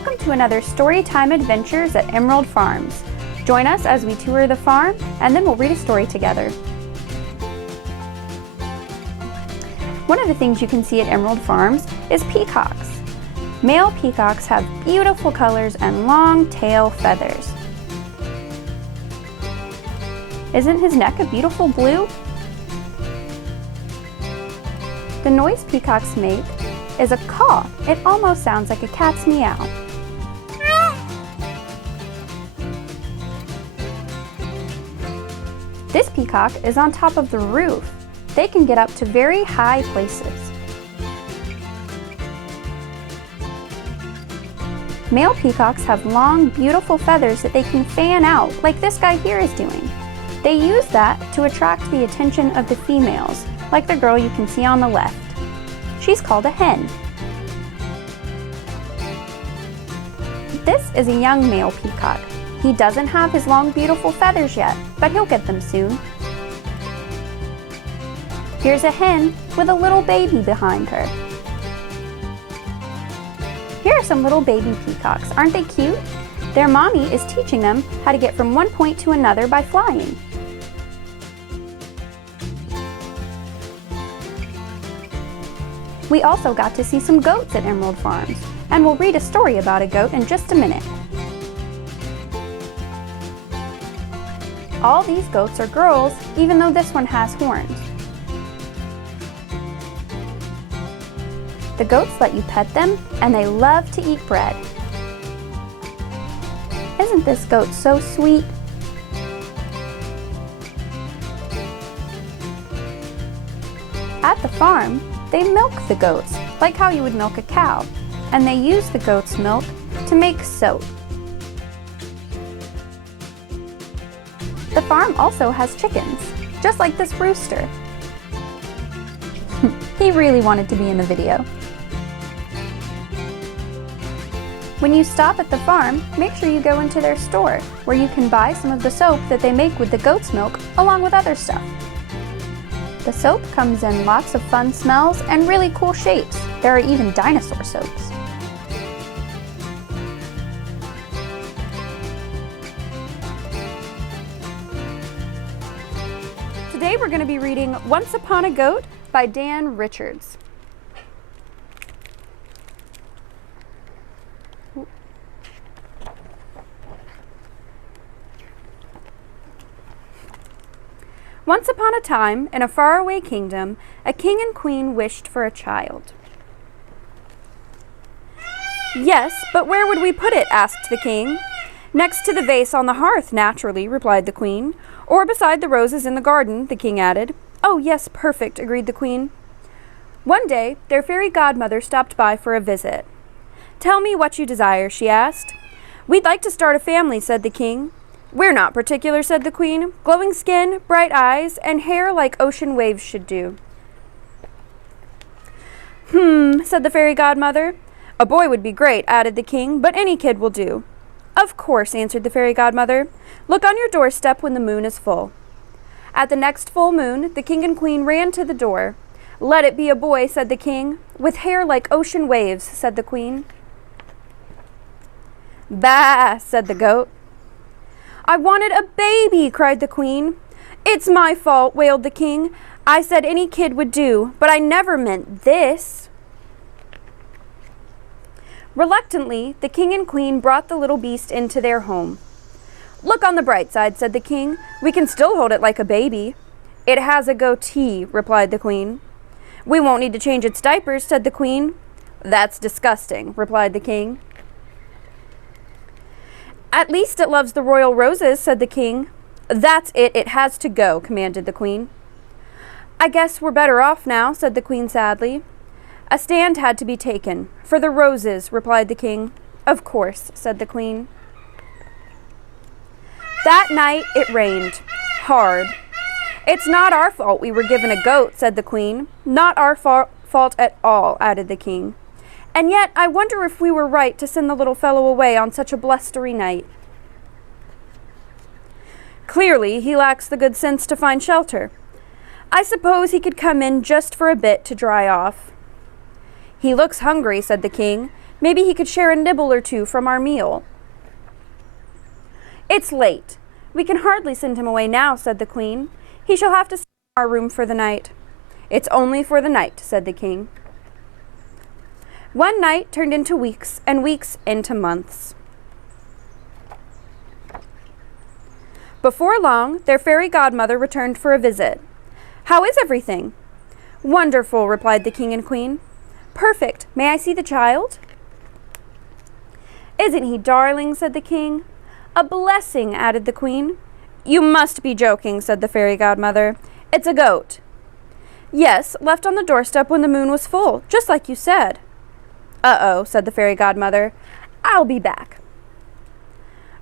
Welcome to another Storytime Adventures at Emerald Farms. Join us as we tour the farm, and then we'll read a story together. One of the things you can see at Emerald Farms is peacocks. Male peacocks have beautiful colors and long tail feathers. Isn't his neck a beautiful blue? The noise peacocks make is a caw. It almost sounds like a cat's meow. This peacock is on top of the roof. They can get up to very high places. Male peacocks have long, beautiful feathers that they can fan out, like this guy here is doing. They use that to attract the attention of the females, like the girl you can see on the left. She's called a hen. This is a young male peacock. He doesn't have his long, beautiful feathers yet, but he'll get them soon. Here's a hen with a little baby behind her. Here are some little baby peacocks. Aren't they cute? Their mommy is teaching them how to get from one point to another by flying. We also got to see some goats at Emerald Farms, and we'll read a story about a goat in just a minute. All these goats are girls, even though this one has horns. The goats let you pet them, and they love to eat bread. Isn't this goat so sweet? At the farm, they milk the goats, like how you would milk a cow, and they use the goat's milk to make soap. The farm also has chickens, just like this rooster. He really wanted to be in the video. When you stop at the farm, make sure you go into their store, where you can buy some of the soap that they make with the goat's milk, along with other stuff. The soap comes in lots of fun smells and really cool shapes. There are even dinosaur soaps. Today we're going to be reading Once Upon a Goat by Dan Richards. Once upon a time, in a faraway kingdom, a king and queen wished for a child. "Yes, but where would we put it?" asked the king. "Next to the vase on the hearth, naturally," replied the queen. "Or beside the roses in the garden," the king added. "Oh, yes, perfect," agreed the queen. One day, their fairy godmother stopped by for a visit. "Tell me what you desire," she asked. "We'd like to start a family," said the king. "We're not particular," said the queen. "Glowing skin, bright eyes, and hair like ocean waves should do." Said the fairy godmother. "A boy would be great," added the king, "but any kid will do." "Of course," answered the fairy godmother. "Look on your doorstep when the moon is full." At the next full moon, the king and queen ran to the door. "Let it be a boy," said the king. "With hair like ocean waves," said the queen. "Bah," said the goat. "I wanted a baby," cried the queen. "It's my fault," wailed the king. "I said any kid would do, but I never meant this." Reluctantly, the king and queen brought the little beast into their home. "Look on the bright side," said the king. "We can still hold it like a baby." "It has a goatee," replied the queen. "We won't need to change its diapers," said the queen. "That's disgusting," replied the king. "At least it loves the royal roses," said the king. "That's it, it has to go," commanded the queen. "I guess we're better off now," said the queen sadly. "A stand had to be taken. For the roses," replied the king. "Of course," said the queen. That night it rained. Hard. "It's not our fault we were given a goat," said the queen. "Not our fault at all," added the king. "And yet I wonder if we were right to send the little fellow away on such a blustery night. Clearly, he lacks the good sense to find shelter. I suppose he could come in just for a bit to dry off." "He looks hungry," said the king. Maybe he could share a nibble or two from our meal. It's late. We can hardly send him away now, said the queen. He shall have to stay in our room for the night. It's only for the night, said the king. One night turned into weeks, and weeks into months. Before long, their fairy godmother returned for a visit. How is everything? Wonderful, replied the king and queen. Perfect. May I see the child? Isn't he darling, said the king. A blessing, added the queen. You must be joking, said the fairy godmother. It's a goat. Yes, left on the doorstep when the moon was full, just like you said. Uh-oh, said the fairy godmother. I'll be back.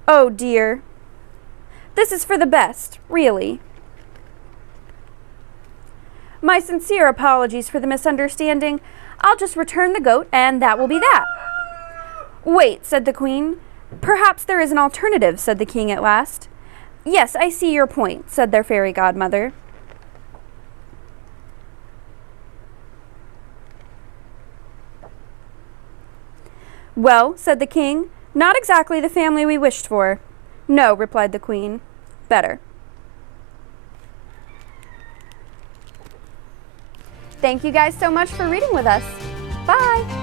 Oh, dear. This is for the best, really. My sincere apologies for the misunderstanding. I'll just return the goat, and that will be that. Wait, said the queen. Perhaps there is an alternative, said the king at last. Yes, I see your point, said their fairy godmother. Well, said the king, not exactly the family we wished for. No, replied the queen. Better. Thank you guys so much for reading with us. Bye!